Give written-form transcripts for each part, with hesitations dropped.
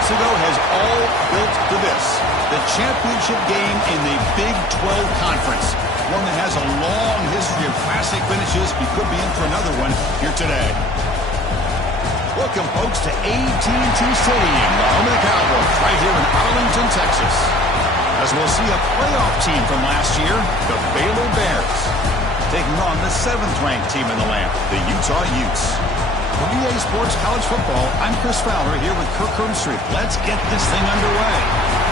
months ago has all built to this. The championship game in the Big 12 Conference. One that has a long history of classic finishes. We could be in for another one here today. Welcome, folks, to AT&T Stadium, the home of the Cowboys, right here in Arlington, Texas. As we'll see a playoff team from last year, the Baylor Bears, taking on the 7th-ranked team in the land, the Utah Utes. For EA Sports College Football, I'm Chris Fowler here with Kirk Herbstreit. Let's get this thing underway.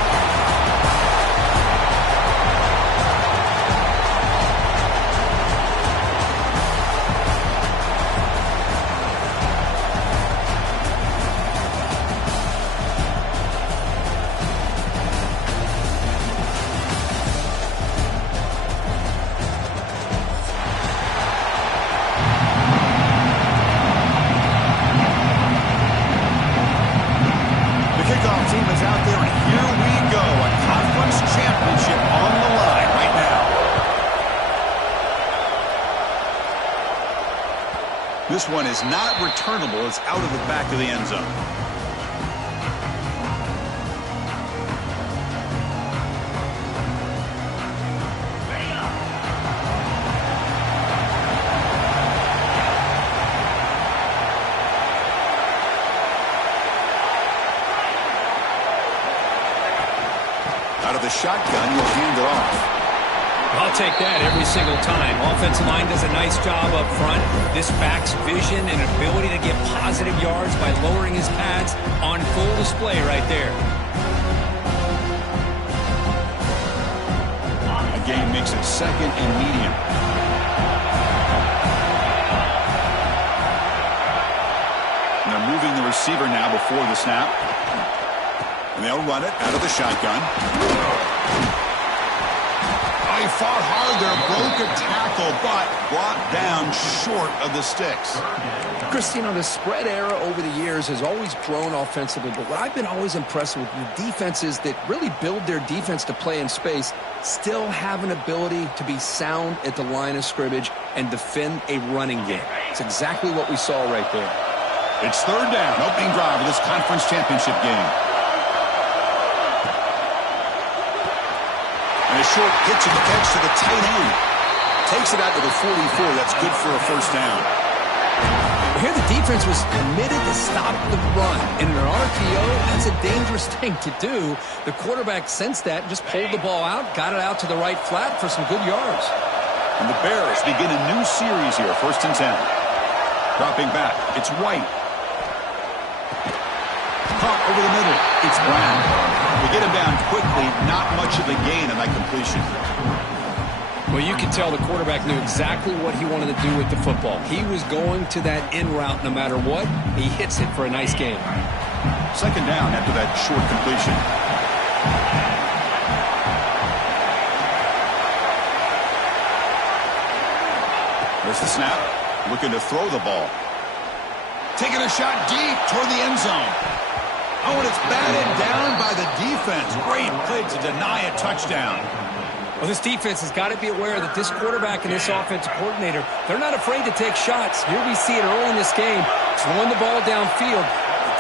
This one is not returnable. It's out of the back of the end zone. Out of the shotgun, you'll hand it off. I'll take that every single time. Offensive line does a nice job up front. This back's vision and ability to get positive yards by lowering his pads on full display right there. The game makes it 2nd and medium. And they're moving the receiver now before the snap. And they'll run it out of the shotgun. He fought hard there, broke a tackle, but brought down short of the sticks. Chris, you know, the spread era over the years has always grown offensively, but what I've been always impressed with the defenses that really build their defense to play in space still have an ability to be sound at the line of scrimmage and defend a running game. It's exactly what we saw right there. It's 3rd down, opening drive of this conference championship game. And a short pitch of the catch to the tight end. Takes it out to the 44. That's good for a 1st down. Here the defense was committed to stop the run. In an RPO, that's a dangerous thing to do. The quarterback sensed that and just pulled the ball out, got it out to the right flat for some good yards. And the Bears begin a new series here, 1st and 10. Dropping back, it's White. Caught over the middle, it's Brown. We get him down quickly, not much of a gain on that completion. Well, you can tell the quarterback knew exactly what he wanted to do with the football. He was going to that in route no matter what. He hits it for a nice gain. 2nd down after that short completion. There's the snap. Looking to throw the ball. Taking a shot deep toward the end zone. Oh, and it's batted down by the defense. Great play to deny a touchdown. Well, this defense has got to be aware that this quarterback and this offensive coordinator, they're not afraid to take shots. Here we see it early in this game, throwing the ball downfield.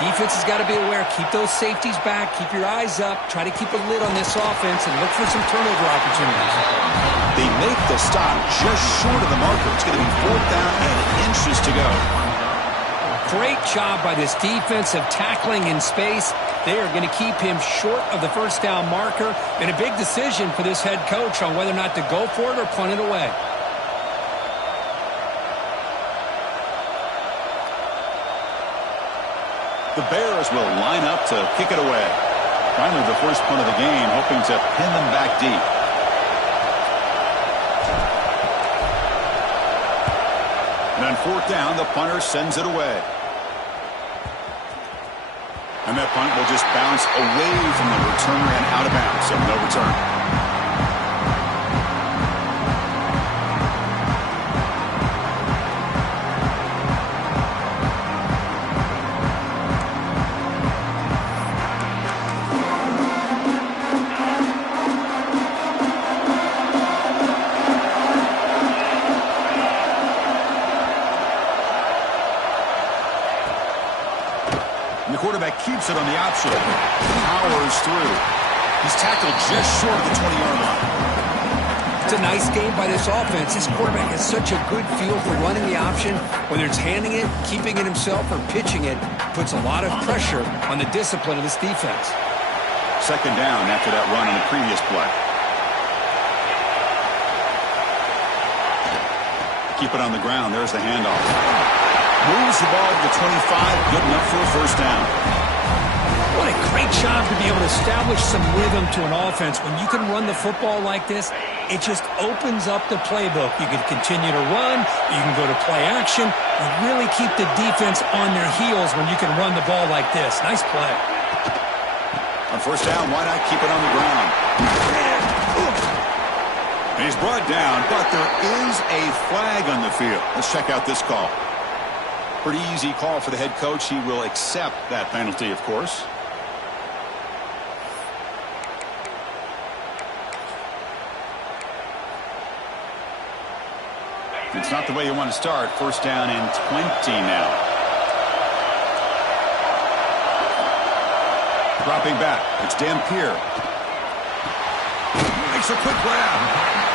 The defense has got to be aware. Keep those safeties back. Keep your eyes up. Try to keep a lid on this offense and look for some turnover opportunities. They make the stop just short of the marker. It's going to be 4th down and inches to go. Great job by this defense of tackling in space. They are going to keep him short of the 1st down marker, and a big decision for this head coach on whether or not to go for it or punt it away. The Bears will line up to kick it away. Finally, the first punt of the game, hoping to pin them back deep. And on 4th down, the punter sends it away. And that punt will just bounce away from the returner and out of bounds, so no return. Gets it on the option. Powers through. He's tackled just short of the 20-yard line. It's a nice game by this offense. This quarterback has such a good feel for running the option. Whether it's handing it, keeping it himself, or pitching it, puts a lot of pressure on the discipline of this defense. Second down after that run on the previous play. Keep it on the ground. There's the handoff. Moves the ball to the 25. Good enough for a first down. What a great job to be able to establish some rhythm to an offense. When you can run the football like this, it just opens up the playbook. You can continue to run. You can go to play action. You really keep the defense on their heels when you can run the ball like this. Nice play. On first down, why not keep it on the ground? And he's brought down, but there is a flag on the field. Let's check out this call. Pretty easy call for the head coach. He will accept that penalty, of course. It's not the way you want to start. First down and 20 now. Dropping back. It's Dampier. Makes a quick grab.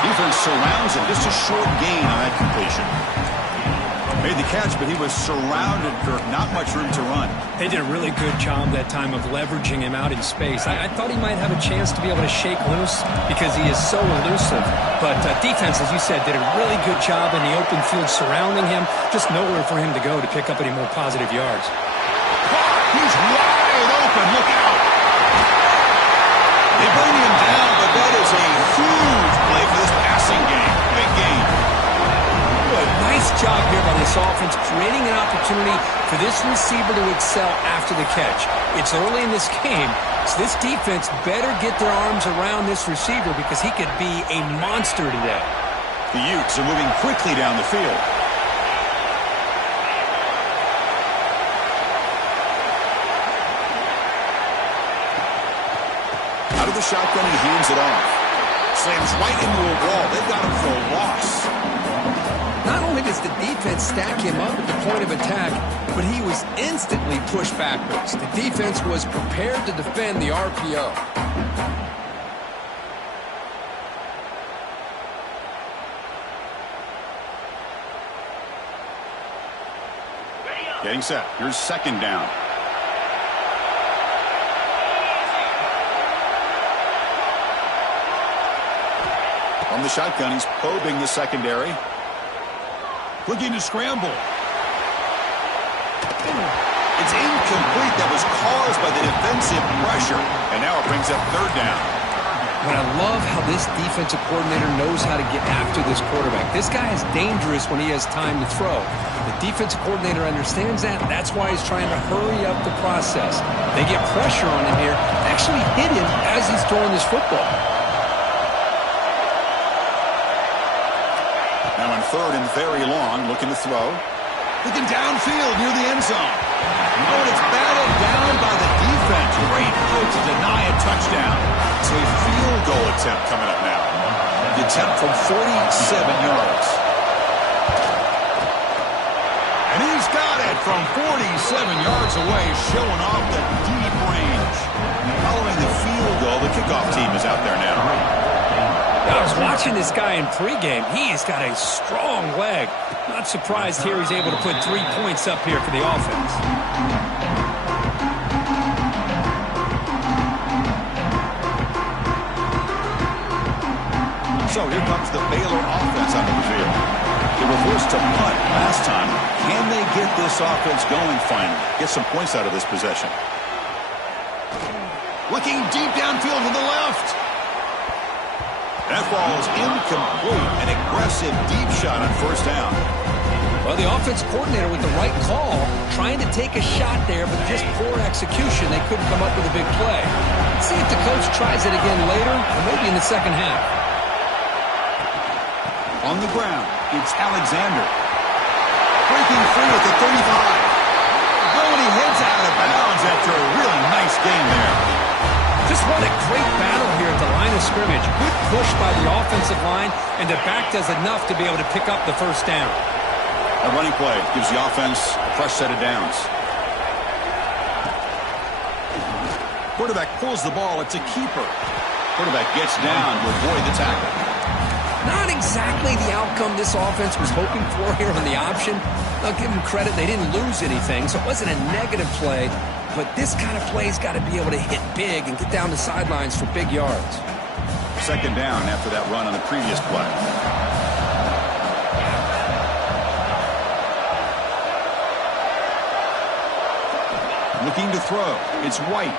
Defense surrounds him. Just a short gain on that completion. Made the catch, but he was surrounded for not much room to run. They did a really good job that time of leveraging him out in space. I thought he might have a chance to be able to shake loose because he is so elusive. But defense, as you said, did a really good job in the open field surrounding him. Just nowhere for him to go to pick up any more positive yards. He's wide open. Look out. They bring him down, but that is a huge play for this passing game. Big game. Nice job here by this offense, creating an opportunity for this receiver to excel after the catch. It's early in this game, so this defense better get their arms around this receiver because he could be a monster today. The Utes are moving quickly down the field. Out of the shotgun, he hands it off. Slams right into a wall. They've got him for a loss. Not only does the defense stack him up at the point of attack, but he was instantly pushed backwards. The defense was prepared to defend the RPO. Getting set. Here's second down. From the shotgun, he's probing the secondary. Looking to scramble. It's incomplete. That was caused by the defensive pressure. And now it brings up third down. But I love how this defensive coordinator knows how to get after this quarterback. This guy is dangerous when he has time to throw. The defensive coordinator understands that. That's why he's trying to hurry up the process. They get pressure on him here. Actually hit him as he's throwing this football. Now on third and very long, looking to throw. Looking downfield near the end zone. Oh, and it's batted down by the defense. Great move to deny a touchdown. It's a field goal attempt coming up now. The attempt from 47 yards. And he's got it from 47 yards away, showing off the deep range. Following the field goal, the kickoff team is out there now. I was watching this guy in pregame. He has got a strong leg. Not surprised here he's able to put 3 points up here for the offense. So here comes the Baylor offense onto the field. They were forced to punt last time. Can they get this offense going finally? Get some points out of this possession. Looking deep downfield to the left. That ball is incomplete. An aggressive deep shot on first down. Well, the offense coordinator with the right call, trying to take a shot there, but just poor execution. They couldn't come up with a big play. Let's see if the coach tries it again later, or maybe in the second half. On the ground, it's Alexander. Breaking free at the 35. Oh, and he heads out of bounds after a really nice game there. Just what a great battle here at the line of scrimmage. Good push by the offensive line, and the back does enough to be able to pick up the first down. A running play gives the offense a fresh set of downs. Quarterback pulls the ball. It's a keeper. Quarterback gets down to avoid the tackle. Not exactly the outcome this offense was hoping for here on the option. I'll give them credit. They didn't lose anything, so it wasn't a negative play. But this kind of play's got to be able to hit big and get down the sidelines for big yards. Second down after that run on the previous play. Looking to throw. It's White.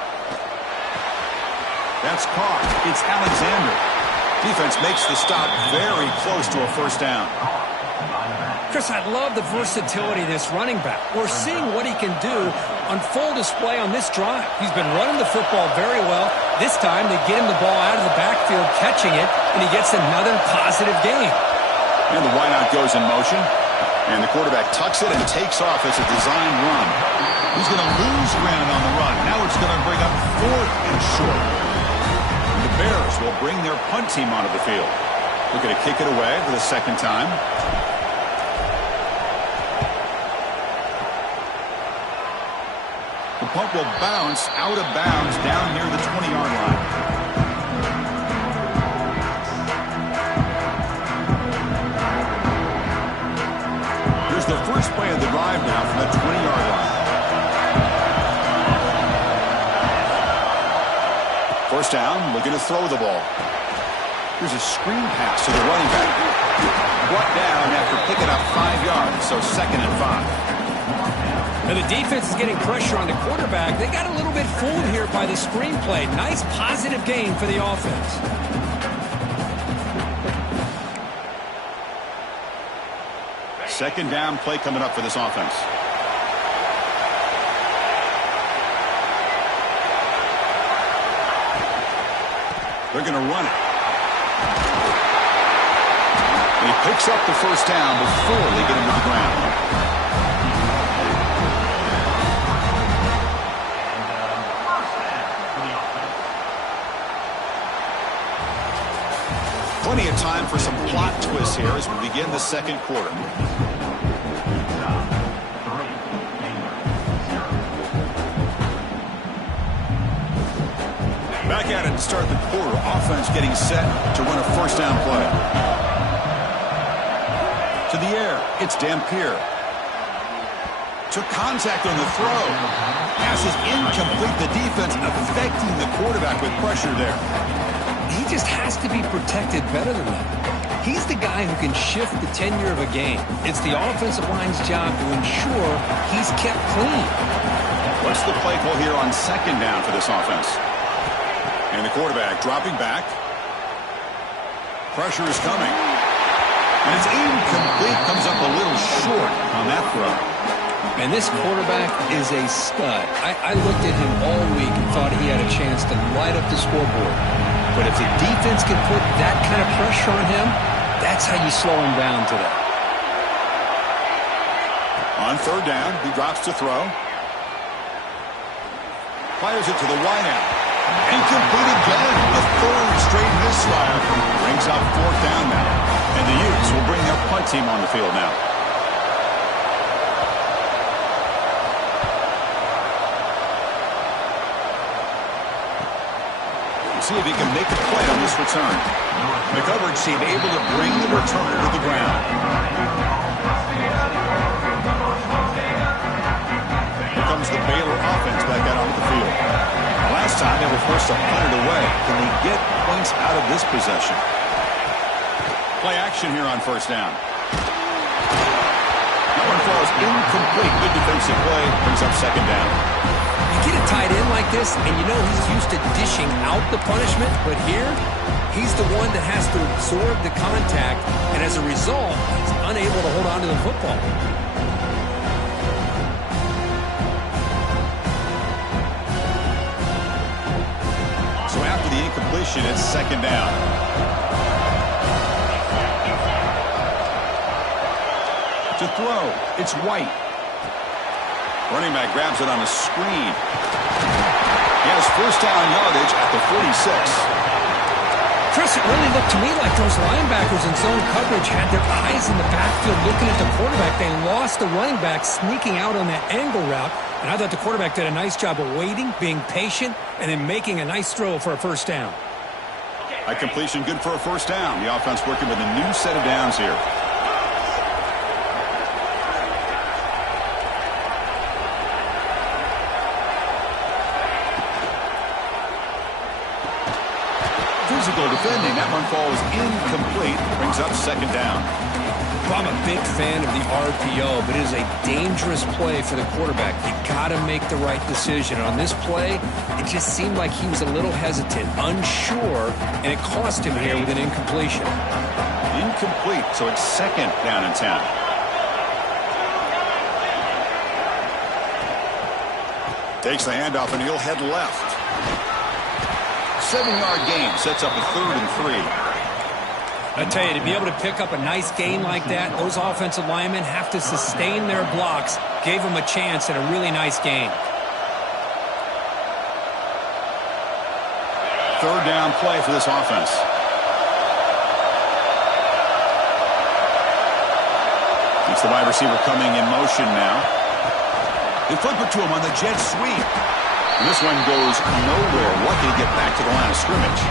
That's caught. It's Alexander. Defense makes the stop very close to a first down. Chris, I love the versatility of this running back. We're seeing what he can do on full display on this drive. He's been running the football very well. This time they get him the ball out of the backfield, catching it, and he gets another positive gain. And the wideout goes in motion. And the quarterback tucks it and takes off as a designed run. He's going to lose ground on the run. Now it's going to bring up 4th and short. And the Bears will bring their punt team onto the field. Looking to kick it away for the second time. The punt will bounce out of bounds down near the 20-yard line. Here's the first play of the drive now from the 20-yard line. First down, looking to throw the ball. Here's a screen pass to the running back. Brought down after picking up 5 yards, so 2nd and 5. Now the defense is getting pressure on the quarterback. They got a little bit fooled here by the screenplay. Nice positive gain for the offense. Second down play coming up for this offense. They're going to run it. And he picks up the first down before they get him to the ground. Plenty of time for some plot twists here as we begin the second quarter. Back at it to start the quarter. Offense getting set to run a first down play. To the air. It's Dampier. Took contact on the throw. Pass is incomplete. The defense affecting the quarterback with pressure there. He just has to be protected better than that. He's the guy who can shift the tenure of a game. It's the offensive line's job to ensure he's kept clean. What's the play call here on second down for this offense? And the quarterback dropping back. Pressure is coming. And it's incomplete. Comes up a little short on that throw. And this quarterback is a stud. I looked at him all week and thought he had a chance to light up the scoreboard. But if the defense can put that kind of pressure on him, that's how you slow him down today. On third down, he drops to throw. Fires it to the wideout. Incomplete again. A third straight misfire. Brings up 4th down now. And the Utes will bring their punt team on the field now. See if he can make a play on this return. The coverage team able to bring the returner to the ground. Here comes the Baylor offense back out onto the field. Last time they were forced to punt it away. Can they get points out of this possession? Play action here on first down. That one falls incomplete. Good defensive play. Brings up second down. You get a tight end like this, and you know he's used to dishing out the punishment, but here, he's the one that has to absorb the contact, and as a result, he's unable to hold on to the football. So after the incompletion, it's second down. To throw, it's White. Running back grabs it on a screen. He has first down yardage at the 46. Chris, it really looked to me like those linebackers in zone coverage had their eyes in the backfield looking at the quarterback. They lost the running back sneaking out on that angle route. And I thought the quarterback did a nice job of waiting, being patient, and then making a nice throw for a first down. A completion good for a first down. The offense working with a new set of downs here. Physical defending. That one falls incomplete. Brings up second down. Well, I'm a big fan of the RPO, but it is a dangerous play for the quarterback. You got to make the right decision. On this play, it just seemed like he was a little hesitant, unsure, and it cost him here with an incompletion. Incomplete, so it's second down and 10. Takes the handoff, and he'll head left. 7-yard gain sets up a 3rd and 3. I tell you, to be able to pick up a nice gain like that, those offensive linemen have to sustain their blocks. Gave them a chance at a really nice gain. 3rd down play for this offense. Keeps the wide receiver coming in motion now. They flip it to him on the jet sweep. And this one goes nowhere. Lucky to get back to the line of scrimmage.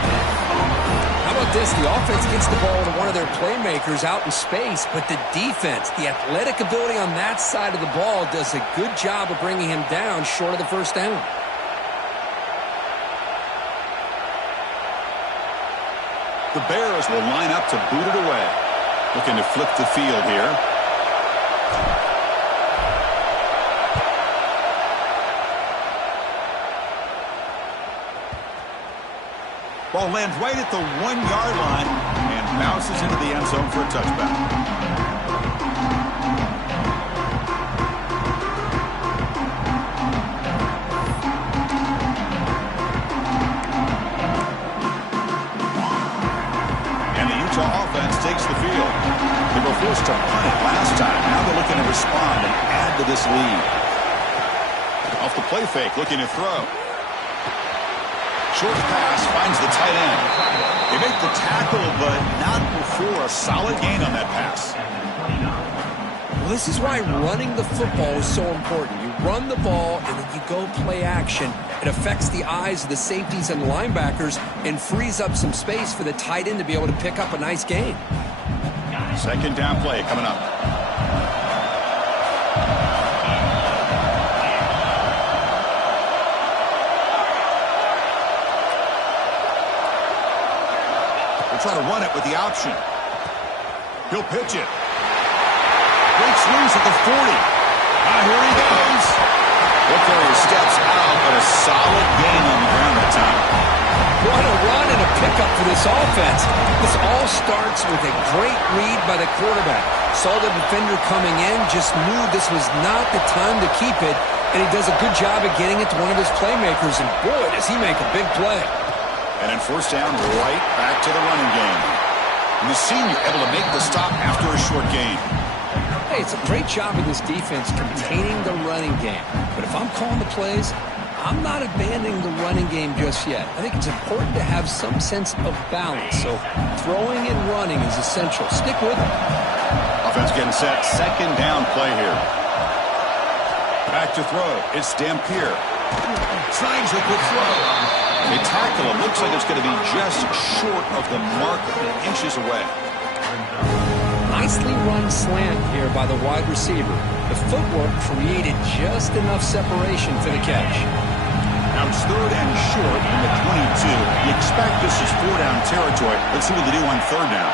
How about this? The offense gets the ball to one of their playmakers out in space, but the defense, the athletic ability on that side of the ball does a good job of bringing him down short of the first down. The Bears will line up to boot it away. Looking to flip the field here. Ball lands right at the 1-yard line and bounces into the end zone for a touchback. And the Utah offense takes the field. They were forced to punt it last time. Now they're looking to respond and add to this lead. Off the play fake, looking to throw. Short pass finds the tight end. They make the tackle, but not before a solid gain on that pass. Well, this is why running the football is so important. You run the ball, and then you go play action. It affects the eyes of the safeties and linebackers and frees up some space for the tight end to be able to pick up a nice gain. Second down play coming up. Try to run it with the option. He'll pitch it. Breaks loose at the 40. Here he goes. Look where he steps out, but a solid gain on the ground that time. What a run and a pickup for this offense. This all starts with a great read by the quarterback. Saw the defender coming in, just knew this was not the time to keep it, and he does a good job of getting it to one of his playmakers, and boy, does he make a big play. And then first down, right back to the running game. And the senior able to make the stop after a short gain. Hey, it's a great job of this defense containing the running game. But if I'm calling the plays, I'm not abandoning the running game just yet. I think it's important to have some sense of balance. So throwing and running is essential. Stick with it. Offense getting set. Second down play here. Back to throw. It's Dampier. Snags a quick throw. They tackle him. Looks like it's going to be just short of the marker, inches away. Nicely run slant here by the wide receiver. The footwork created just enough separation for the catch. Now it's 3rd and short from the 22. You expect this is 4-down territory. Let's see what they do on 3rd down.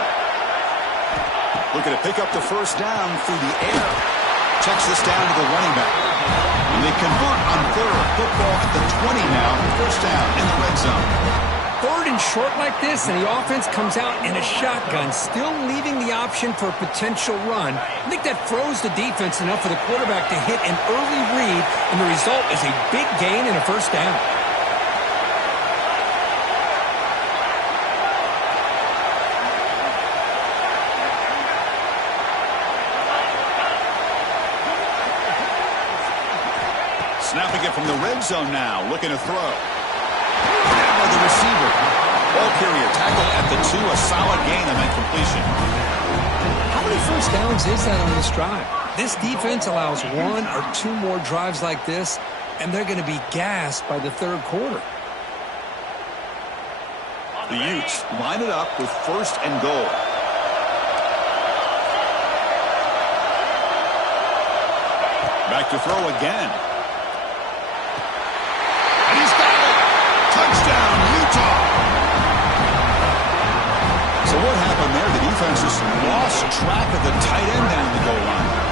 Looking to pick up the first down through the air. Checks this down to the running back. And they convert on 3rd. Football at the 20 now. First down in the red zone. 3rd and short like this, and the offense comes out in a shotgun, still leaving the option for a potential run. I think that throws the defense enough for the quarterback to hit an early read, and the result is a big gain and a first down. Snapping it from the red zone now, looking to throw. Down by the receiver. Ball carrier tackled at the 2, a solid gain on that completion. How many first downs is that on this drive? This defense allows 1 or 2 more drives like this, and they're going to be gassed by the third quarter. The Utes line it up with 1st and goal. Back to throw again. And he's got it! Touchdown, Utah! So what happened there? The defense just lost track of the tight end down the goal line.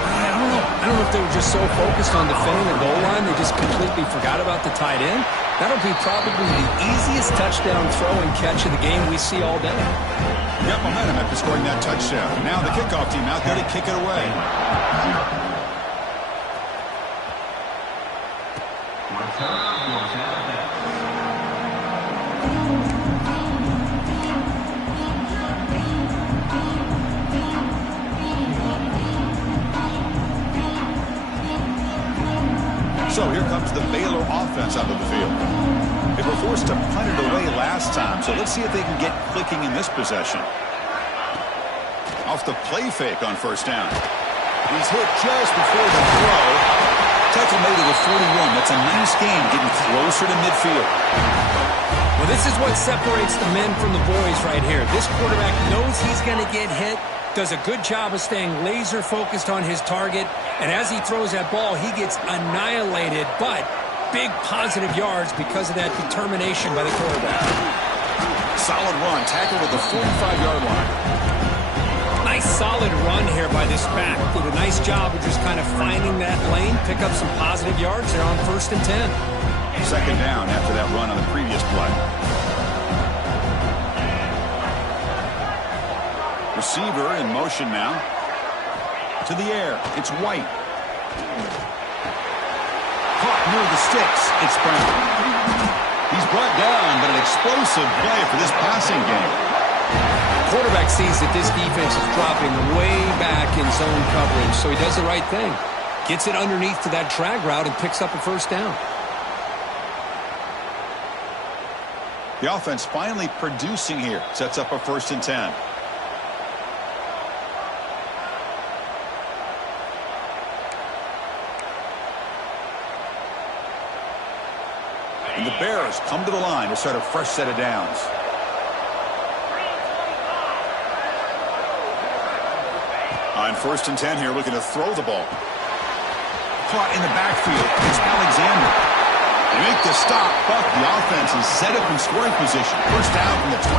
I don't know if they were just so focused on defending the goal line, they just completely forgot about the tight end. That'll be probably the easiest touchdown throw and catch of the game we see all day. Got momentum after scoring that touchdown. Now the kickoff team out there to kick it away. So here comes the Baylor offense onto the field. They were forced to punt it away last time, so let's see if they can get clicking in this possession. Off the play fake on 1st down. He's hit just before the throw. Tackle made at the 41. That's a nice gain, getting closer to midfield. Well, this is what separates the men from the boys right here. This quarterback knows he's going to get hit, does a good job of staying laser focused on his target, and as he throws that ball, he gets annihilated, but big positive yards because of that determination by the quarterback. Solid run, tackled at the 45-yard line. Nice solid run here by this back. Did a nice job of just kind of finding that lane, pick up some positive yards there on 1st and 10. 2nd down after that run on the previous play. Receiver in motion now. To the air. It's White. Caught near the sticks. It's Brown. He's brought down, but an explosive play for this passing game. Quarterback sees that this defense is dropping way back in zone coverage, so he does the right thing. Gets it underneath to that drag route and picks up a 1st down. The offense finally producing here. Sets up a 1st and 10. And the Bears come to the line to start a fresh set of downs. On 1st and 10 here, looking to throw the ball. Caught in the backfield. It's Alexander. They make the stop, but the offense is set up in scoring position. 1st down from the 23.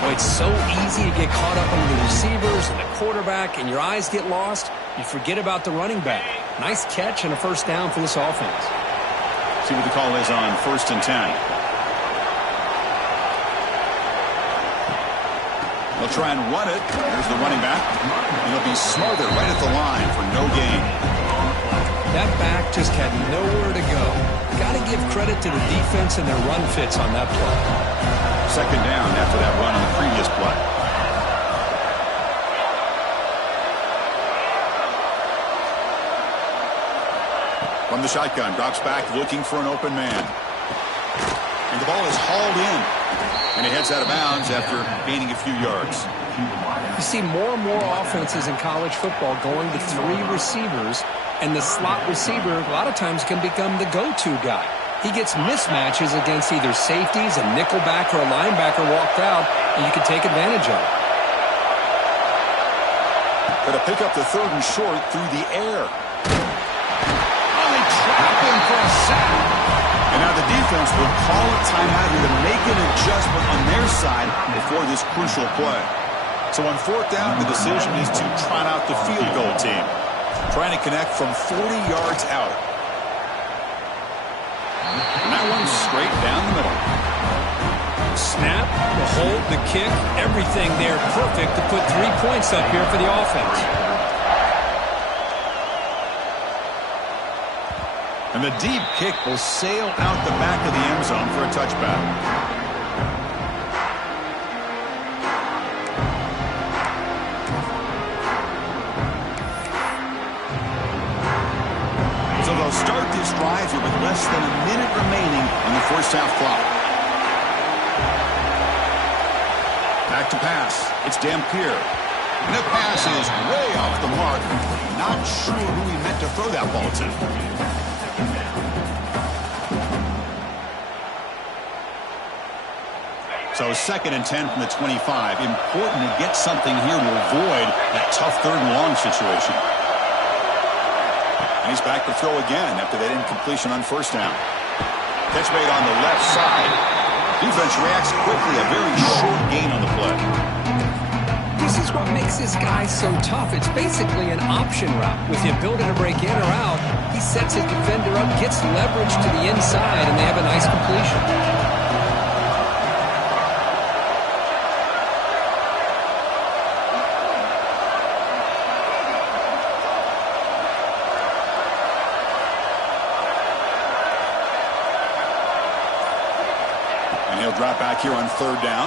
Well, it's so easy to get caught up on the receivers and the quarterback, and your eyes get lost. You forget about the running back. Nice catch and a 1st down for this offense. See what the call is on 1st and 10. They'll try and run it. There's the running back. And he'll be smothered right at the line for no gain. That back just had nowhere to go. Got to give credit to the defense and their run fits on that play. 2nd down after that run on the previous play. From the shotgun, drops back looking for an open man. And the ball is hauled in. And he heads out of bounds after gaining a few yards. You see more and more offenses in college football going to 3 receivers, and the slot receiver a lot of times can become the go-to guy. He gets mismatches against either safeties, a nickelback, or a linebacker walked out, and you can take advantage of it. Going to pick up the 3rd and short through the air. Trap him for a sack. And now the defense will call a timeout here to make an adjustment on their side before this crucial play. So on 4th down, the decision is to trot out the field goal team, trying to connect from 40 yards out. And that one's straight down the middle. Snap, the hold, the kick, everything there perfect to put 3 points up here for the offense. And the deep kick will sail out the back of the end zone for a touchback. So they'll start this drive here with less than a minute remaining on the 1st half clock. Back to pass. It's Dampier. And the pass is way off the mark. not sure who he meant to throw that ball to. So 2nd and 10 from the 25. Important to get something here to avoid that tough 3rd and long situation. And he's back to throw again after that incompletion on 1st down. Catch made on the left side. Defense reacts quickly. A very short gain on the play. This is what makes this guy so tough. It's basically an option route. With the ability to break in or out, he sets his defender up, gets leverage to the inside, and they have a nice completion. Drop back here on 3rd down.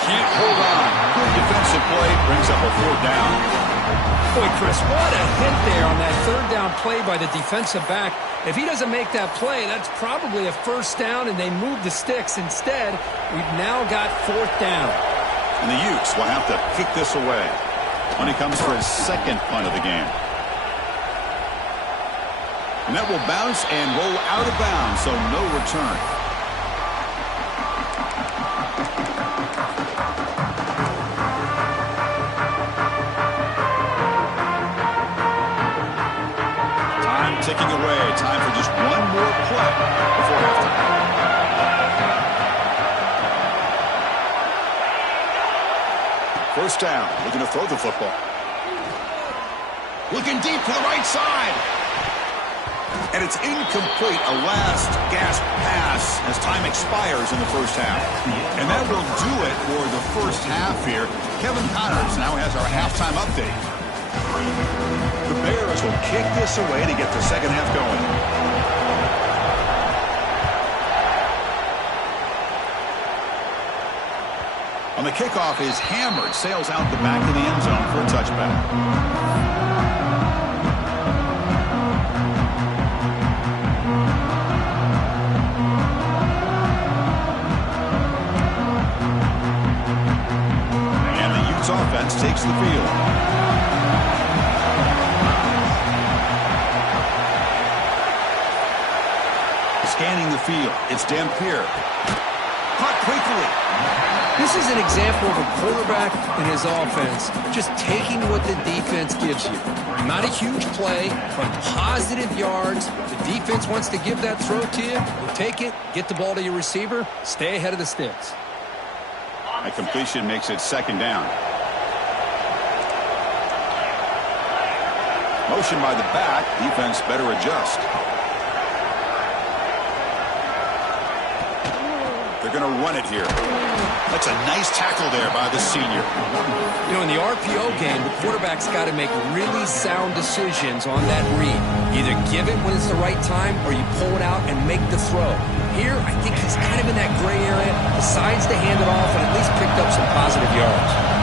Can't hold on. Good defensive play. Brings up a 4th down. Boy, Chris, what a hit there on that 3rd down play by the defensive back. If he doesn't make that play, that's probably a 1st down, and they move the sticks. Instead, we've now got 4th down. And the Utes will have to kick this away when he comes for his 2nd punt of the game. And that will bounce and roll out of bounds, so no return. Time ticking away. Time for just one more play before halftime. First down. Looking to throw the football. Looking deep to the right side. And it's incomplete, a last gasp pass as time expires in the 1st half. And that will do it for the 1st half here. Kevin Connors now has our halftime update. The Bears will kick this away to get the 2nd half going. On the kickoff is hammered, sails out the back of the end zone for a touchback. Offense takes the field. Scanning the field. It's Dampier. Caught quickly. This is an example of a quarterback and his offense just taking what the defense gives you. Not a huge play, but positive yards. The defense wants to give that throw to you. You take it, get the ball to your receiver, stay ahead of the sticks. A completion makes it 2nd down. Motion by the back. Defense better adjust. They're going to run it here. That's a nice tackle there by the senior. You know, in the RPO game, the quarterback's got to make really sound decisions on that read. Either give it when it's the right time or you pull it out and make the throw. Here, I think he's kind of in that gray area, decides to hand it off and at least picked up some positive yards.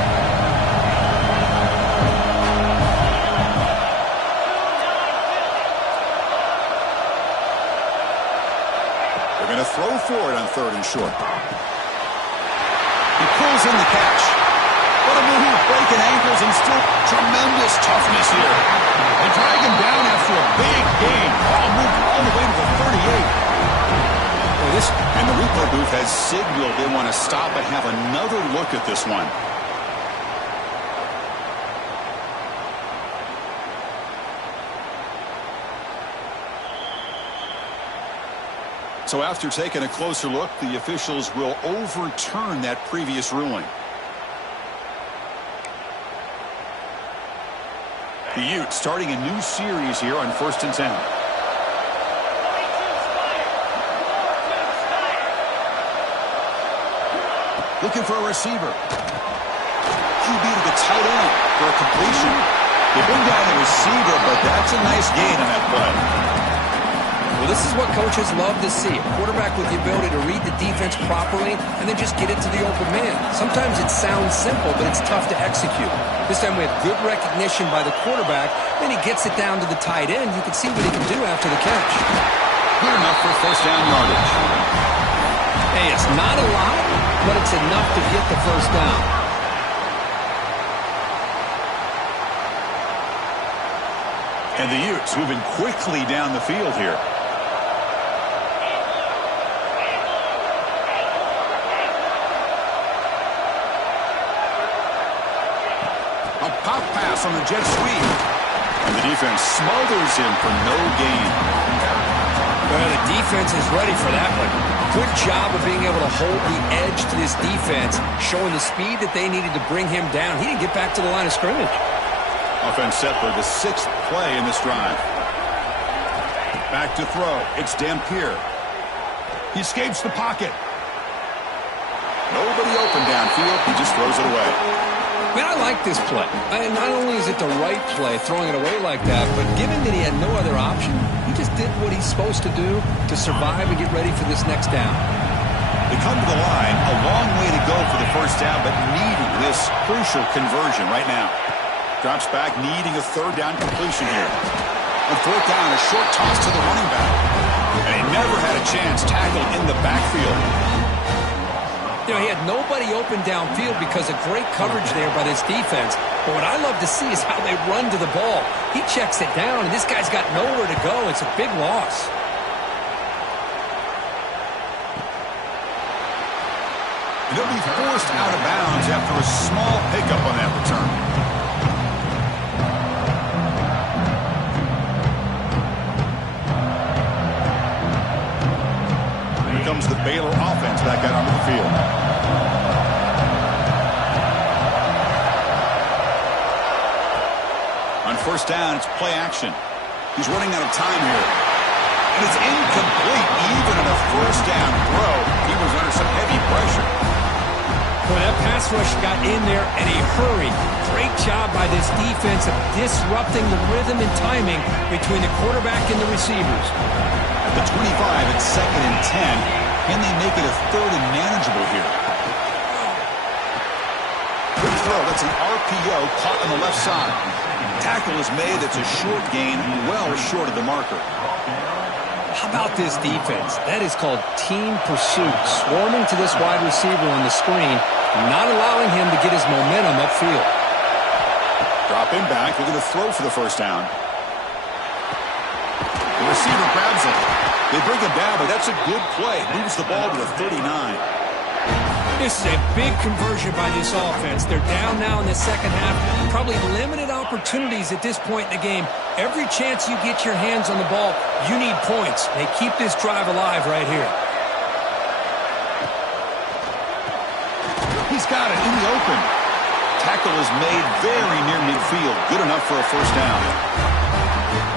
Going to throw for it on 3rd and short. He pulls in the catch. What a move, breaking ankles and still tremendous toughness here. They drag him down after a big gain. Ball moved all the way to the 38. And the replay booth has signaled they want to stop and have another look at this one. So after taking a closer look, the officials will overturn that previous ruling. The Utes starting a new series here on 1st and 10. Looking for a receiver. QB to the tight end for a completion. They bring down the receiver, but that's a nice gain on that play. Well, this is what coaches love to see. A quarterback with the ability to read the defense properly and then just get it to the open man. Sometimes it sounds simple, but it's tough to execute. This time we have good recognition by the quarterback. Then he gets it down to the tight end. You can see what he can do after the catch. Good enough for 1st down yardage. Hey, it's not a lot, but it's enough to get the 1st down. And the Utes moving quickly down the field here. A pop pass on the jet sweep. And the defense smothers him for no gain. Well, the defense is ready for that one. Good job of being able to hold the edge to this defense, showing the speed that they needed to bring him down. He didn't get back to the line of scrimmage. Offense set for the 6th play in this drive. Back to throw. It's Dampier. He escapes the pocket. Nobody open downfield. He just throws it away. Man, I like this play. Not only is it the right play, throwing it away like that, but given that he had no other option, he just did what he's supposed to do to survive and get ready for this next down. They come to the line, a long way to go for the first down, but needing this crucial conversion right now. Drops back, needing a 3rd down completion here. On 4th down, a short toss to the running back. And he never had a chance tackled in the backfield. You know, he had nobody open downfield because of great coverage there by this defense. But what I love to see is how they run to the ball. He checks it down, and this guy's got nowhere to go. It's a big loss. And he'll be forced out of bounds after a small pickup on that return. Here comes the Baylor offense back out onto the field. On 1st down, it's play action. He's running out of time here. And it's incomplete, even on a 1st down throw. He was under some heavy pressure. Well, that pass rush got in there, and he hurried. Great job by this defense of disrupting the rhythm and timing between the quarterback and the receivers. At the 25, it's 2nd and 10. Can they make it a 3rd and manageable here? Good throw. That's an RPO caught on the left side. Tackle is made. That's a short gain, well short of the marker. How about this defense? That is called team pursuit. Swarming to this wide receiver on the screen, not allowing him to get his momentum upfield. Drop him back. They're going to throw for the 1st down. The receiver grabs it. They bring him down, but that's a good play. Moves the ball to the 39. This is a big conversion by this offense. They're down now in the 2nd half. Probably limited opportunities at this point in the game. Every chance you get your hands on the ball, you need points. They keep this drive alive right here. He's got it in the open. Tackle is made very near midfield. Good enough for a 1st down.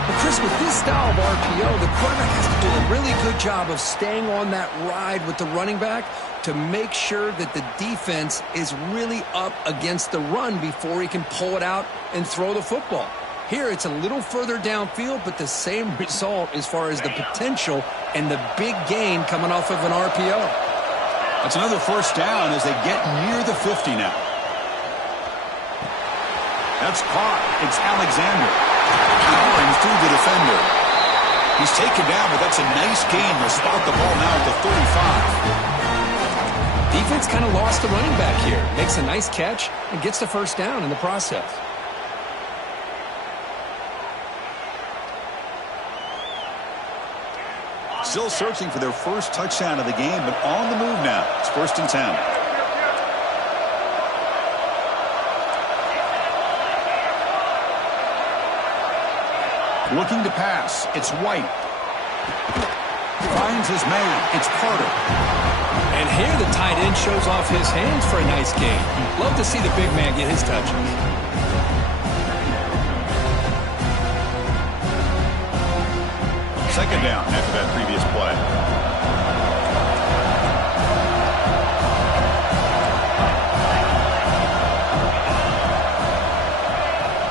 Well, Chris, with this style of RPO, the quarterback has to do a really good job of staying on that ride with the running back to make sure that the defense is really up against the run before he can pull it out and throw the football. Here, it's a little further downfield, but the same result as far as the potential and the big gain coming off of an RPO. That's another 1st down as they get near the 50 now. That's caught. It's Alexander. Powering through the defender. He's taken down, but that's a nice gain. They'll spot the ball now at the 35. Defense kind of lost the running back here. Makes a nice catch and gets the 1st down in the process. Still searching for their 1st touchdown of the game, but on the move now. It's 1st and 10. Looking to pass. It's White. Finds his man. It's Carter. And here the tight end shows off his hands for a nice gain. Love to see the big man get his touch. Second down after that previous play.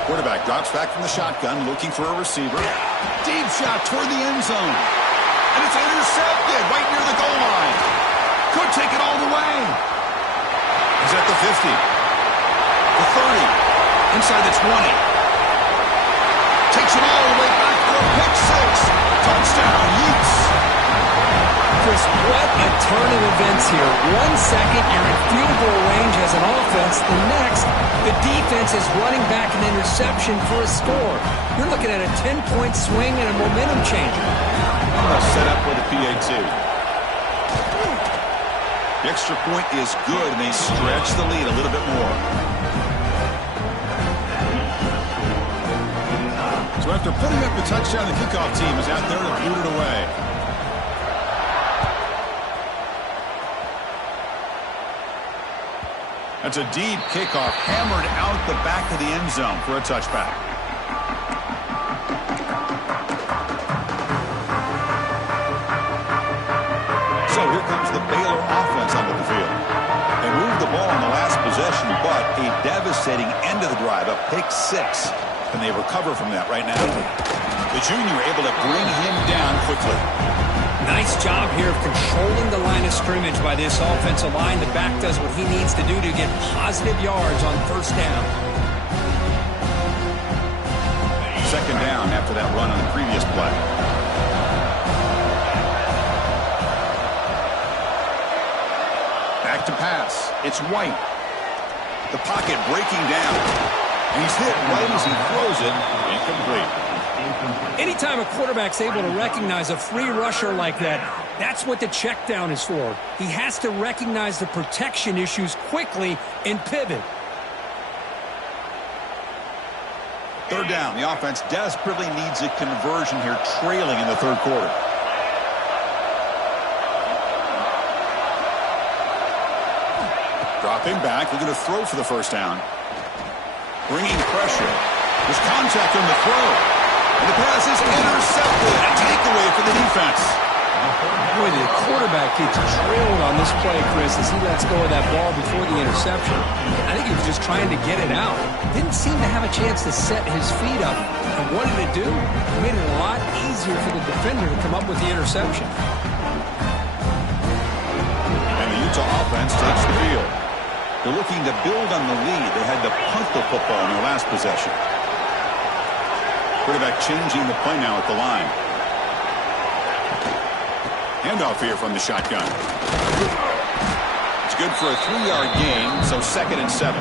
Quarterback drops back from the shotgun, looking for a receiver. Deep shot toward the end zone. And it's intercepted right near the goal line. Could take it all the way. He's at the 50. The 30. Inside the 20. Takes it all the way back for a pick six. Touchdown, Utes. Chris, what a turn of events here. 1 second, you're in field goal range as an offense. The next, the defense is running back an interception for a score. You're looking at a 10-point swing and a momentum changer. Set up with a PAT. The extra point is good, and they stretch the lead a little bit more. So after putting up the touchdown, the kickoff team is out there to boot it away. That's a deep kickoff, hammered out the back of the end zone for a touchback. So here comes the Baylor offense onto the field. They moved the ball in the last possession, but a devastating end of the drive, a pick six. And they recover from that right now. The junior able to bring him down quickly. Nice job here of controlling the line of scrimmage by this offensive line. The back does what he needs to do to get positive yards on first down. Second down after that run on the previous play. Back to pass. It's White. The pocket breaking down. And he's hit right as he throws it. Incomplete. Anytime a quarterback's able to recognize a free rusher like that, that's what the check down is for. He has to recognize the protection issues quickly and pivot. Third down. The offense desperately needs a conversion here, trailing in the third quarter. Dropping back, looking to throw for the first down. Bringing pressure. There's contact on the throw. And the pass is intercepted. A takeaway for the defense. Boy, the quarterback gets trailed on this play, Chris, as he lets go of that ball before the interception. I think he was just trying to get it out. Didn't seem to have a chance to set his feet up. And what did it do? It made it a lot easier for the defender to come up with the interception. And the Utah offense takes the field. They're looking to build on the lead. They had to punt the football in their last possession. Quarterback changing the play now at the line. Handoff here from the shotgun. It's good for a 3-yard gain, so 2nd and 7.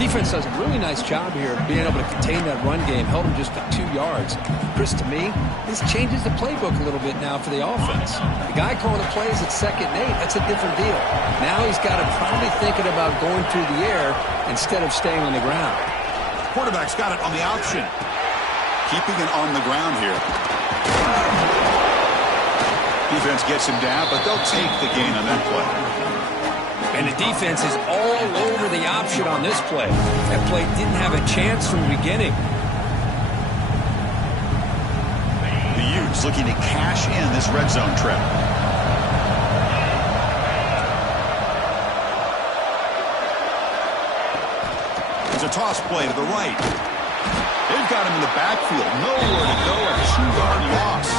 Defense does a really nice job here of being able to contain that run game, held him just to 2 yards. Chris, to me, this changes the playbook a little bit now for the offense. The guy calling the plays at 2nd and 8, that's a different deal. Now he's got to probably thinking about going through the air instead of staying on the ground. Quarterback's got it on the option. Keeping it on the ground here. Defense gets him down, but they'll take the gain on that play. And the defense is all over the option on this play. That play didn't have a chance from the beginning. The Utes looking to cash in this red zone trip. There's a toss play to the right. They've got him in the backfield. Nowhere to go. A 2-yard loss.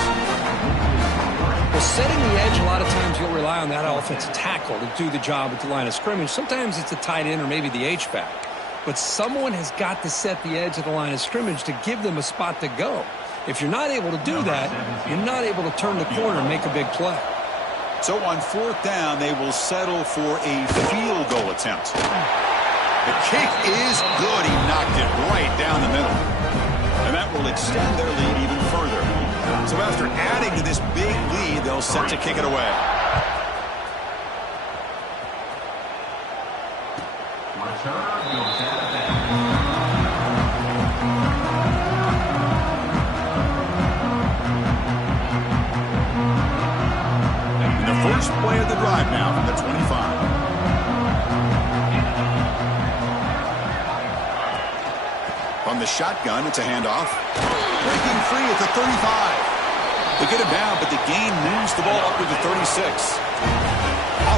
Well, setting the edge, a lot of times you'll rely on that offensive tackle to do the job at the line of scrimmage. Sometimes it's a tight end or maybe the H-back. But someone has got to set the edge of the line of scrimmage to give them a spot to go. If you're not able to do that, you're not able to turn the corner and make a big play. So on 4th down, they will settle for a field goal attempt. The kick is good. He knocked it right down the middle. And that will extend their lead even further. So after adding to this big lead, they'll set to kick it away. And the first play of the drive now from the 25. From the shotgun, it's a handoff. Breaking free at the 35. They get it down, but the gain moves the ball up to the 36.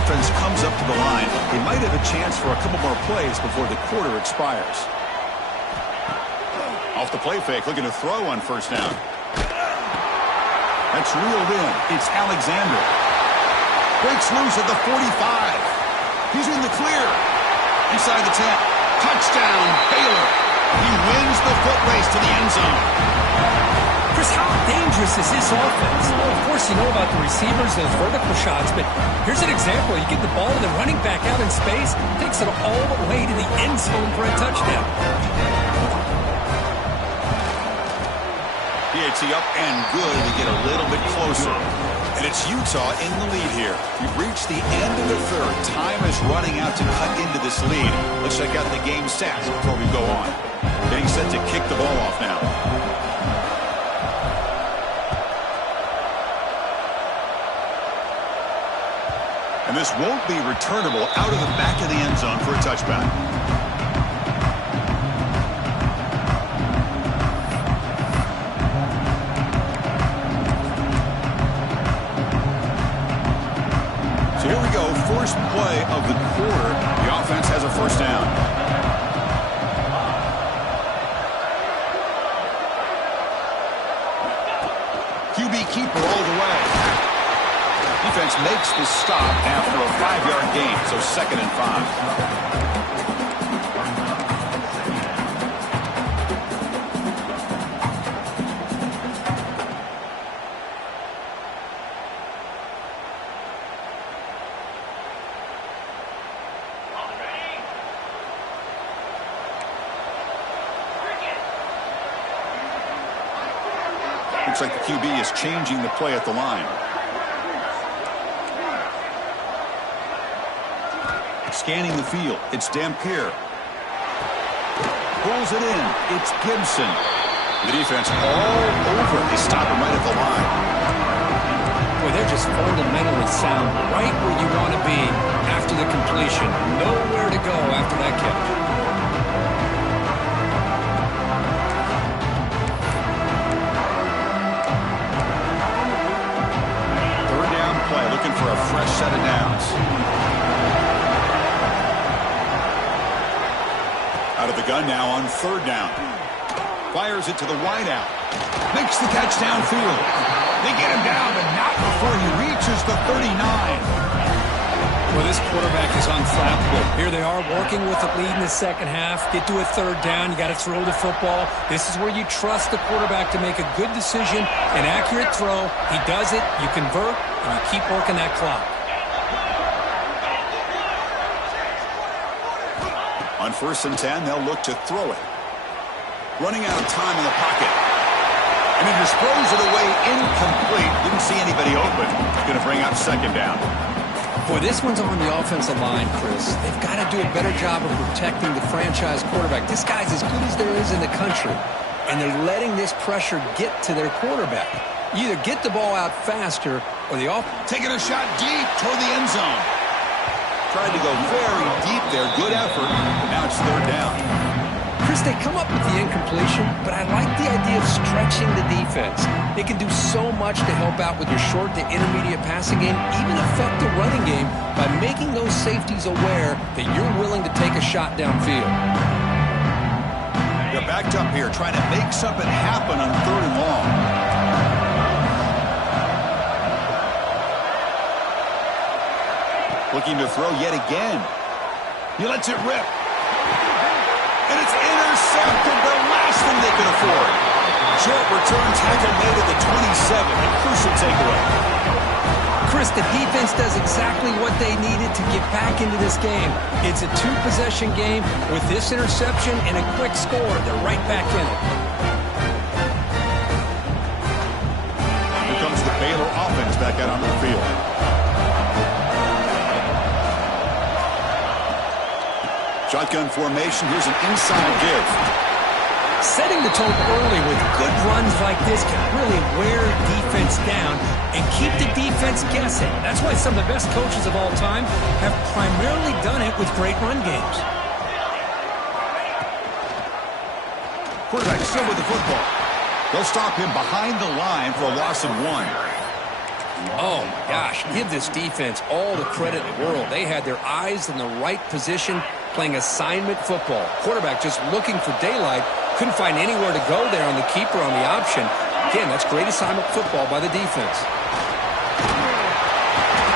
Offense comes up to the line. They might have a chance for a couple more plays before the quarter expires. Off the play fake, looking to throw on first down. That's reeled in. It's Alexander. Breaks loose at the 45. He's in the clear. Inside the 10. Touchdown, Baylor. He wins the foot race to the end zone. Chris, how dangerous is this offense? Well, of course, you know about the receivers, those vertical shots, but here's an example. You get the ball to the running back out in space, takes it all the way to the end zone for a touchdown. PAT up and good to get a little bit closer. And it's Utah in the lead here. We've reached the end of the third. Time is running out to cut into this lead. Let's check out the game stats before we go on. Getting set to kick the ball off now. And this won't be returnable out of the back of the end zone for a touchback. So here we go, first play of the quarter. The offense has a first down. QB keeper all the way. Defense makes the stop after a 5-yard gain, so 2nd and 5. Looks like the QB is changing the play at the line. Scanning the field, it's Dampier. Pulls it in, it's Gibson. The defense all over. They stop him right at the line. Boy, they're just fundamentally sound, right where you want to be after the completion. Nowhere to go after that catch. Third down play, looking for a fresh set of downs. Out of the gun now on 3rd down. Fires it to the wideout. Makes the catch downfield. They get him down, but not before he reaches the 39. Well, this quarterback is unflappable. Here they are working with the lead in the second half. Get to a 3rd down. You got to throw the football. This is where you trust the quarterback to make a good decision, an accurate throw. He does it. You convert, and you keep working that clock. On 1st and 10, they'll look to throw it. Running out of time in the pocket. And he just throws it away incomplete. Didn't see anybody open. Going to bring up 2nd down. Boy, this one's on the offensive line, Chris. They've got to do a better job of protecting the franchise quarterback. This guy's as good as there is in the country. And they're letting this pressure get to their quarterback. You either get the ball out faster or the offense. Taking a shot deep toward the end zone. Tried to go very deep there. Good effort. Now it's 3rd down. Chris, they come up with the incompletion, but I like the idea of stretching the defense. They can do so much to help out with your short to intermediate passing game, even affect the running game by making those safeties aware that you're willing to take a shot downfield. They're backed up here, trying to make something happen on 3rd and long. Looking to throw yet again. He lets it rip. And it's intercepted, the last thing they could afford. Short return tackle made at the 27. A crucial takeaway. Chris, the defense does exactly what they needed to get back into this game. It's a 2-possession game. With this interception and a quick score, they're right back in it. Here comes the Baylor offense back out onto the field. Shotgun formation. Here's an inside give. Setting the tone early with good runs like this can really wear defense down and keep the defense guessing. That's why some of the best coaches of all time have primarily done it with great run games. Quarterback still with the football. They'll stop him behind the line for a loss of 1. Oh, my gosh. Give this defense all the credit in the world. They had their eyes in the right position, playing assignment football. Quarterback just looking for daylight. Couldn't find anywhere to go there on the keeper on the option. Again, that's great assignment football by the defense.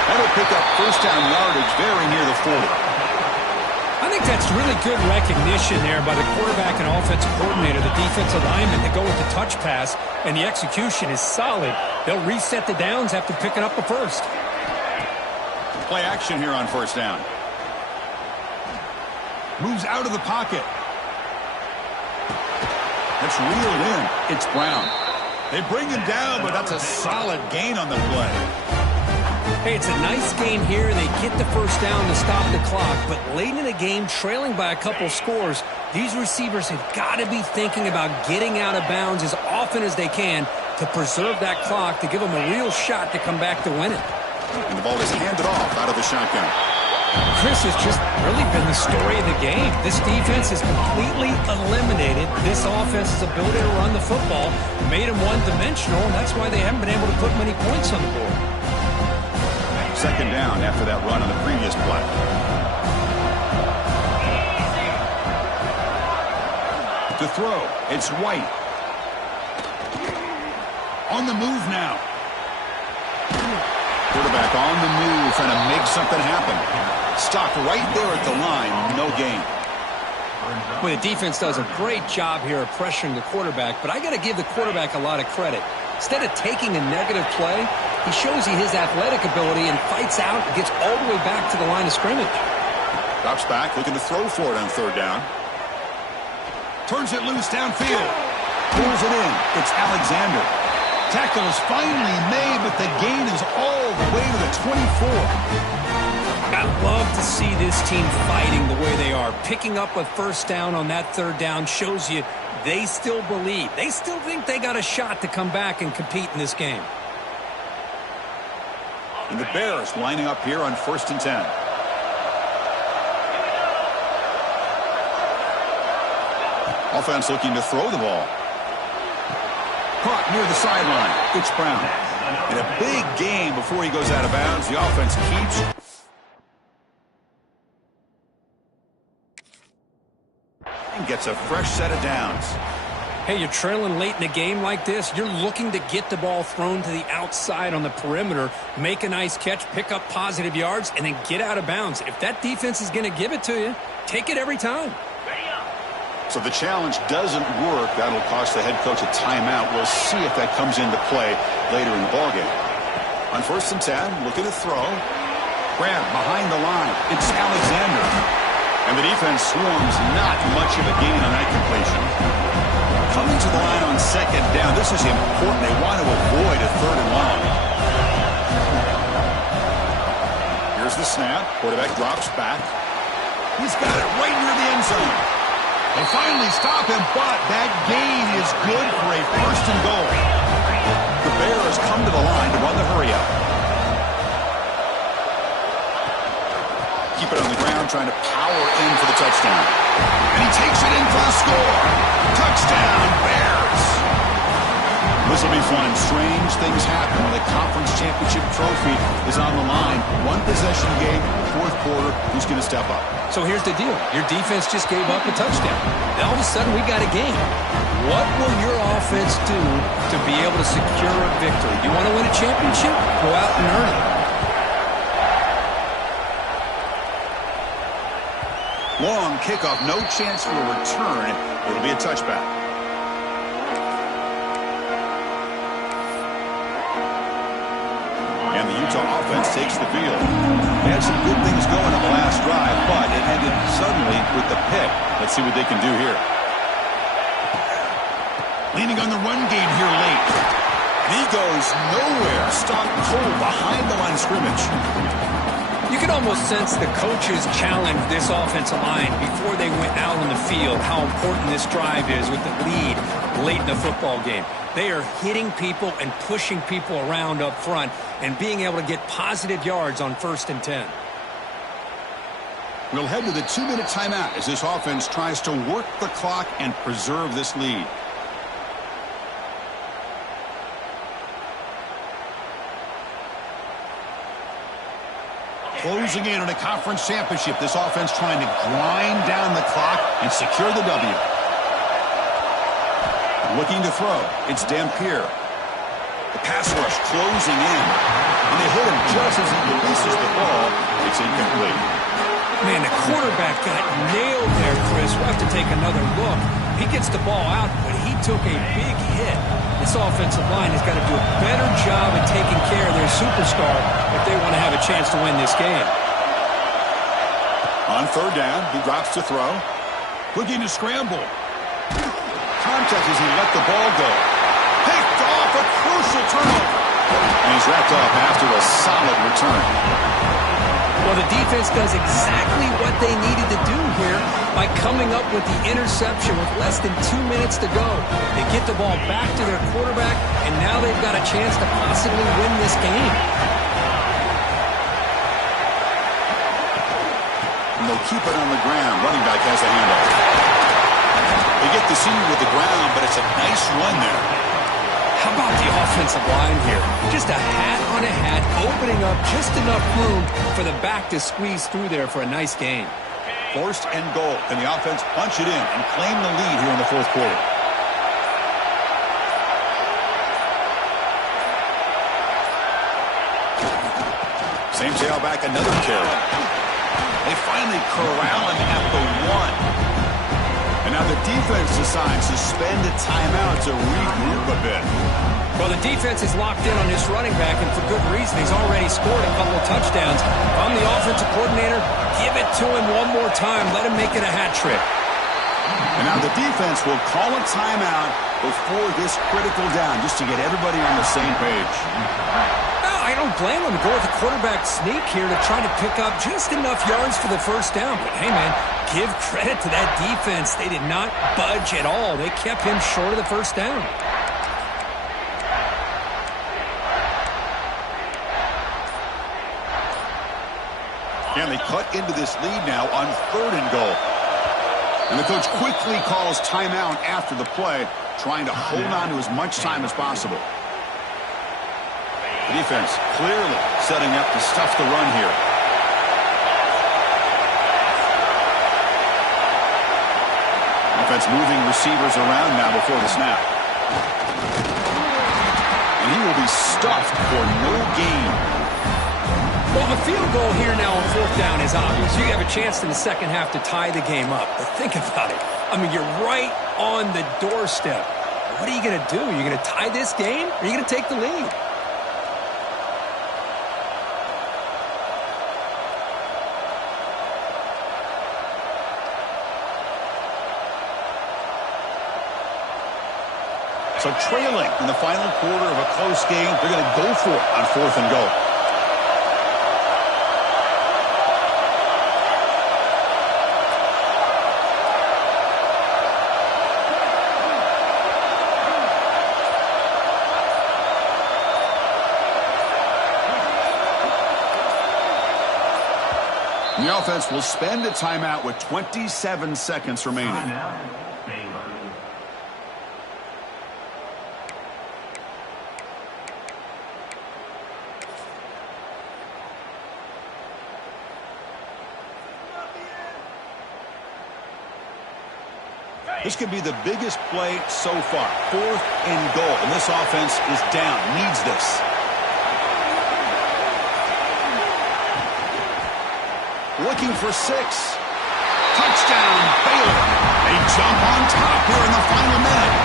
That'll pick up first down yardage very near the 40. I think that's really good recognition there by the quarterback and offensive coordinator, the defensive lineman, to go with the touch pass, and the execution is solid. They'll reset the downs after picking up the first. Play action here on first down. Moves out of the pocket. It's reeled in. It's Brown. They bring him down, but that's a solid gain on the play. Hey, it's a nice game here, and they get the first down to stop the clock. But late in the game, trailing by a couple scores, these receivers have got to be thinking about getting out of bounds as often as they can to preserve that clock, to give them a real shot to come back to win it. And the ball is handed off out of the shotgun. Chris, has just really been the story of the game. This defense has completely eliminated this offense's ability to run the football, made them one-dimensional, and that's why they haven't been able to put many points on the board. Second down after that run on the previous play. To throw, it's White. On the move now. Quarterback on the move, trying to make something happen. Stopped right there at the line, no gain. Well, the defense does a great job here of pressuring the quarterback, but I got to give the quarterback a lot of credit. Instead of taking a negative play, he shows you his athletic ability and fights out and gets all the way back to the line of scrimmage. Drops back, looking to throw for it on third down. Turns it loose downfield. Pulls it in. It's Alexander. Tackle is finally made, but the gain is all the way to the 24. I love to see this team fighting the way they are. Picking up a first down on that third down shows you they still believe. They still think they got a shot to come back and compete in this game. And the Bears lining up here on 1st and 10. Offense looking to throw the ball. Caught near the sideline. It's Brown. In a big game before he goes out of bounds, the offense keeps. And gets a fresh set of downs. Hey, you're trailing late in a game like this. You're looking to get the ball thrown to the outside on the perimeter, make a nice catch, pick up positive yards, and then get out of bounds. If that defense is going to give it to you, take it every time. So the challenge doesn't work. That'll cost the head coach a timeout. We'll see if that comes into play later in the ballgame. On 1st and 10, looking to throw. Grab behind the line. It's Alexander. And the defense swarms, not much of a gain on that completion. Coming to the line on 2nd down. This is important. They want to avoid a 3rd and long. Here's the snap. Quarterback drops back. He's got it right near the end zone. They finally stop him, but that gain is good for a 1st and goal. The Bears come to the line to run the hurry up. Keep it on the ground, trying to power in for the touchdown. And he takes it in for the score. Touchdown, Bears. This will be fun. Strange things happen when the conference championship trophy is on the line. One possession game, 4th quarter. Who's going to step up? So here's the deal. Your defense just gave up a touchdown. Now all of a sudden we got a game. What will your offense do to be able to secure a victory? You want to win a championship? Go out and earn it. Long kickoff, no chance for a return. It'll be a touchback. And the Utah offense takes the field. They had some good things going on the last drive, but it ended suddenly with the pick. Let's see what they can do here. Leaning on the run game here late. And he goes nowhere. Stopped cold behind the line of scrimmage. You can almost sense the coaches challenge this offensive line before they went out on the field, how important this drive is with the lead late in the football game. They are hitting people and pushing people around up front and being able to get positive yards on 1st and 10. We'll head to the 2-minute timeout as this offense tries to work the clock and preserve this lead. Closing in on a conference championship, this offense trying to grind down the clock and secure the W. Looking to throw. It's Dampier. The pass rush closing in. And they hit him just as he releases the ball. It's incomplete. Man, the quarterback got nailed there, Chris. We'll have to take another look. He gets the ball out, but he took a big hit. This offensive line has got to do a better job at taking care of their superstar if they want to have a chance to win this game. On third down, he drops to throw. Looking to scramble. Contact as he let the ball go. Picked off, a crucial turnover. And he's wrapped up after a solid return. Well, the defense does exactly what they needed to do here by coming up with the interception with less than 2 minutes to go. They get the ball back to their quarterback, and now they've got a chance to possibly win this game. And they'll keep it on the ground. Running back has a handoff. They get the senior with the ground, but it's a nice run there. How about the offensive line here? Just a hat on a hat, opening up just enough room for the back to squeeze through there for a nice gain. First and goal. Can the offense punch it in and claim the lead here in the fourth quarter? Same tailback, another carry. They finally corral him at the 1. And now the defense decides to spend a timeout to regroup a bit. Well, the defense is locked in on this running back, and for good reason. He's already scored a couple of touchdowns. If I'm the offensive coordinator, give it to him one more time. Let him make it a hat trick. And now the defense will call a timeout before this critical down, just to get everybody on the same page. I don't blame him to go with the quarterback sneak here to try to pick up just enough yards for the first down. But, hey, man, give credit to that defense. They did not budge at all. They kept him short of the first down. And they cut into this lead now on third and goal. And the coach quickly calls timeout after the play, trying to hold on to as much time as possible. The defense clearly setting up to stuff the run here. Offense moving receivers around now before the snap. And he will be stuffed for no gain. Well, a field goal here now on fourth down is obvious. You have a chance in the second half to tie the game up. But think about it. I mean, you're right on the doorstep. What are you going to do? Are you going to tie this game, or are you going to take the lead? So trailing in the final quarter of a close game, they're going to go for it on fourth and goal. And the offense will spend a timeout with 27 seconds remaining. This could be the biggest play so far. Fourth and goal. And this offense is down. Needs this. Looking for 6. Touchdown, Baylor. They jump on top here in the final minute.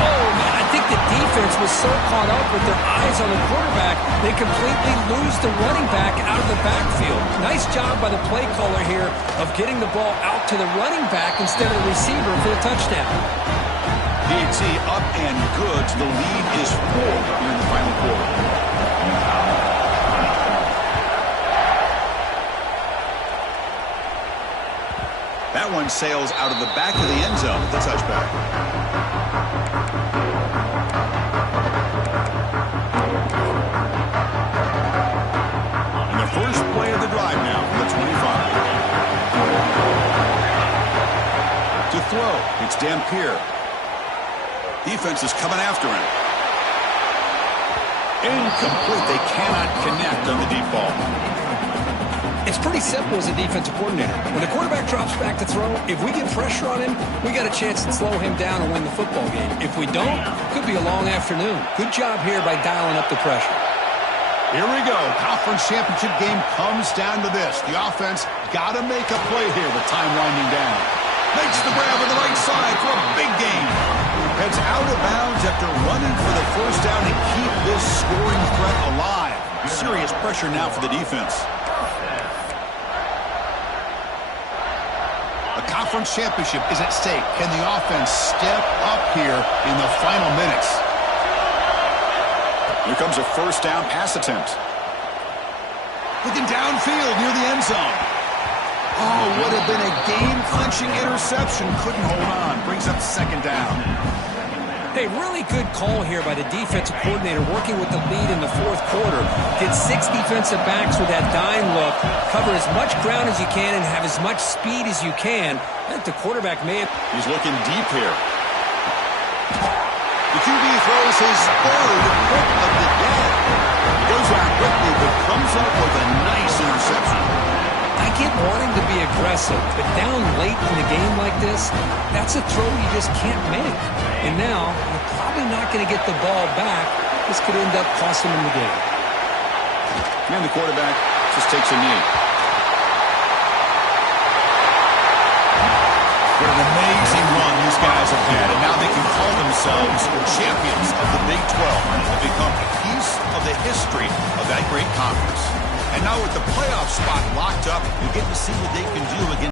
Oh, man, I think the defense was so caught up with their eyes on the quarterback, they completely lose the running back out of the backfield. Nice job by the play caller here of getting the ball out to the running back instead of the receiver for the touchdown. BT up and good. The lead is 4 here in the final quarter. That one sails out of the back of the end zone with the touchback. And the first play of the drive now from the 25. To throw, it's Dampier. Defense is coming after him. Incomplete. They cannot connect on the deep ball. It's pretty simple as a defensive coordinator. When the quarterback drops back to throw, if we get pressure on him, we got a chance to slow him down and win the football game. If we don't, could be a long afternoon. Good job here by dialing up the pressure. Here we go. Conference championship game comes down to this. The offense got to make a play here with time winding down. Makes the grab on the right side for a big gain. Heads out of bounds after running for the first down and keep this scoring threat alive. Serious pressure now for the defense. A conference championship is at stake. Can the offense step up here in the final minutes? Here comes a first down pass attempt. Looking downfield near the end zone. Oh, would have been a game-clinching interception. Couldn't hold on. Brings up second down. Hey, really good call here by the defensive coordinator working with the lead in the fourth quarter. Get 6 defensive backs with that dime look. Cover as much ground as you can and have as much speed as you can. I think the quarterback may have... He's looking deep here. The QB throws his third pick of the day. He goes out quickly, but comes up with a nice interception. I get wanting to be aggressive, but down late in the game like this, that's a throw you just can't make. And now, you're probably not going to get the ball back. This could end up costing him the game. And the quarterback just takes a knee. What an amazing run these guys have had, and now they can call themselves champions of the Big 12 and become a piece of the history of that great conference. And now with the playoff spot locked up, we get to see what they can do against